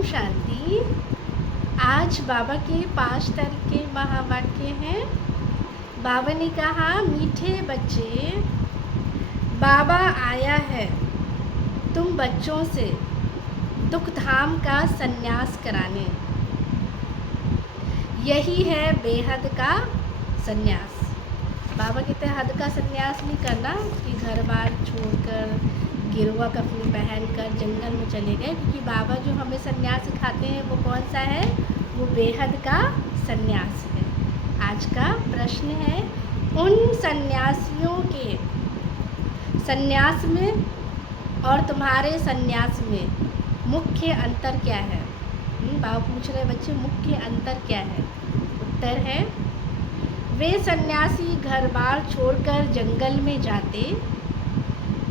ओम शांति। आज बाबा के 5 तरह के महावाक्य हैं। बाबा ने कहा, मीठे बच्चे, बाबा आया है तुम बच्चों से दुख धाम का संन्यास कराने। यही है बेहद का संन्यास। बाबा कहते हैं हद का संन्यास नहीं करना कि घर बार छोड़कर गिरवा कपड़े पहनकर जंगल में चले गए, क्योंकि बाबा जो हमें संन्यास सिखाते हैं वो कौन सा है? वो बेहद का संन्यास है। आज का प्रश्न है, उन सन्यासियों के संन्यास में और तुम्हारे संन्यास में मुख्य अंतर क्या है? बाबा पूछ रहे बच्चे, मुख्य अंतर क्या है? उत्तर है, वे सन्यासी घर बार छोड़कर जंगल में जाते,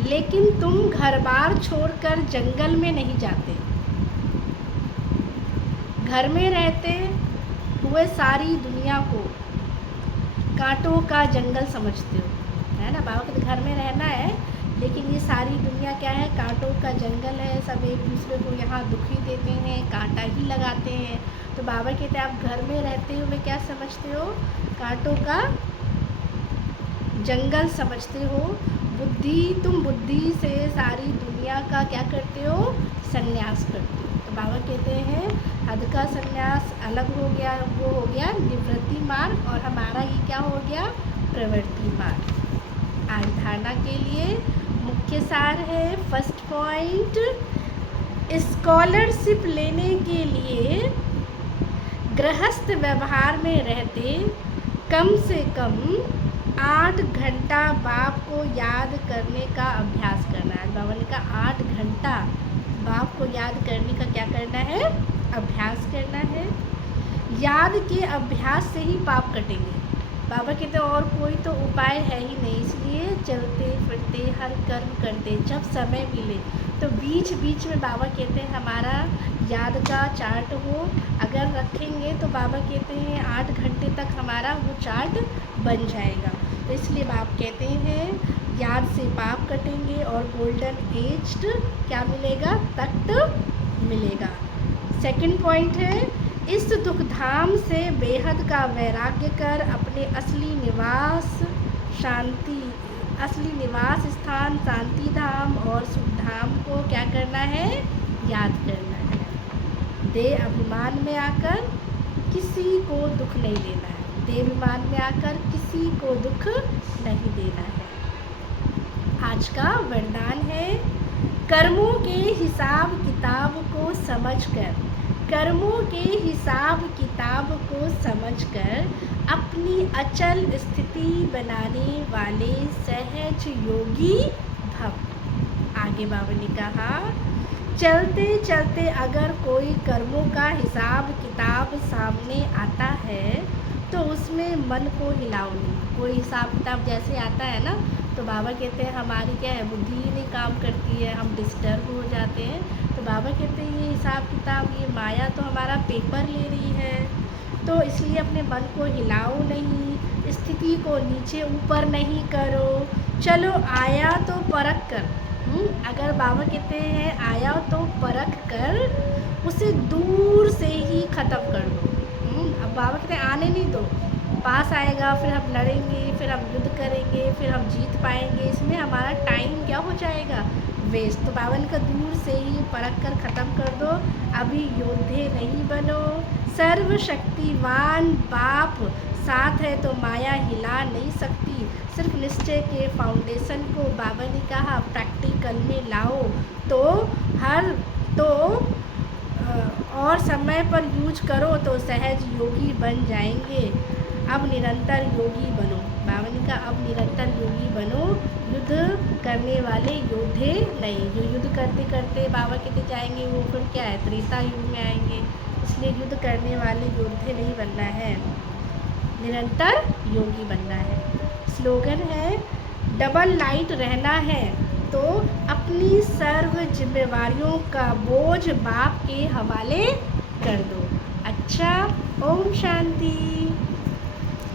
लेकिन तुम घर बार छोड़कर जंगल में नहीं जाते। घर में रहते हुए सारी दुनिया को कांटों का जंगल समझते हो, है ना। बाबा के घर में रहना है, लेकिन ये सारी दुनिया क्या है? कांटों का जंगल है। सब एक दूसरे को यहाँ दुखी देते हैं, कांटा ही लगाते हैं। तो बाबा कहते हैं आप घर में रहते हुए क्या समझते हो? कांटों का जंगल समझते हो। तुम बुद्धि से सारी दुनिया का क्या करते हो? संन्यास करते हो। तो बाबा कहते हैं हद का संन्यास अलग हो गया, वो हो गया निवृत्ति मार्ग, और हमारा ये क्या हो गया? प्रवृत्ति मार्ग। आज धारणा के लिए मुख्य सार है, फर्स्ट पॉइंट, स्कॉलरशिप लेने के लिए गृहस्थ व्यवहार में रहते कम से कम 8 घंटा बाप को याद करने का अभ्यास करना है। बाबा ने कहा 8 घंटा बाप को याद करने का क्या करना है? अभ्यास करना है। याद के अभ्यास से ही पाप कटेंगे। बाबा कहते हैं और कोई तो उपाय है ही नहीं, इसलिए चलते फिरते हर कर्म करते जब समय मिले तो बीच बीच में बाबा कहते हैं हमारा याद का चार्ट हो। अगर रखेंगे तो बाबा कहते हैं 8 घंटे तक हमारा वो चार्ट बन जाएगा। तो इसलिए बाप कहते हैं याद से पाप कटेंगे और गोल्डन एज क्या मिलेगा? तख्त मिलेगा। सेकंड पॉइंट है, इस दुख धाम से बेहद का वैराग्य कर अपने असली निवास स्थान शांति धाम और सुख धाम को क्या करना है? याद करना है। देह अभिमान में आकर किसी को दुख नहीं देना है। देह अभिमान में आकर किसी को दुख नहीं देना है। आज का वरदान है, कर्मों के हिसाब किताब को समझकर, कर्मों के हिसाब किताब को समझकर अपनी अचल स्थिति बनाने वाले सहज योगी भव। आगे बाबा ने कहा, चलते चलते अगर कोई कर्मों का हिसाब किताब सामने आता है तो उसमें मन को हिलाओ नहीं। कोई हिसाब किताब जैसे आता है ना, तो बाबा कहते हैं हमारी क्या है? बुद्धि ही नहीं काम करती है, हम डिस्टर्ब हो जाते हैं। तो बाबा कहते हैं ये हिसाब किताब, ये माया तो हमारा पेपर ले रही है, तो इसलिए अपने मन को हिलाओ नहीं, स्थिति को नीचे ऊपर नहीं करो। चलो आया तो परख कर, अगर बाबा कहते हैं आया तो परख कर उसे दूर से ही ख़त्म कर दो। अब बाबा कहते हैं आने नहीं दो, पास आएगा फिर हम लड़ेंगे, फिर हम युद्ध करेंगे, फिर हम जीत पाएंगे, इसमें हमारा टाइम क्या हो जाएगा? वेस्ट। तो बाबा का दूर से ही परख कर ख़त्म कर दो। अभी योद्धे नहीं बनो। सर्वशक्तिवान बाप साथ है तो माया हिला नहीं सकती। सिर्फ निश्चय के फाउंडेशन को बाबा ने कहा प्रैक्टिकल में लाओ तो और समय पर यूज करो तो सहज योगी बन जाएंगे। अब निरंतर योगी बनो। बाबा ने कहा अब निरंतर योगी बनो, युद्ध करने वाले योद्धे नहीं। जो युद्ध करते करते बाबा कहते जाएंगे वो फिर क्या है? त्रेता युग में आएंगे। इसलिए युद्ध करने वाले योद्धे नहीं बनना है, निरंतर योगी बनना है। स्लोगन है, डबल लाइट रहना है तो अपनी सर्व जिम्मेवारियों का बोझ बाप के हवाले कर दो। अच्छा, ओम शांति।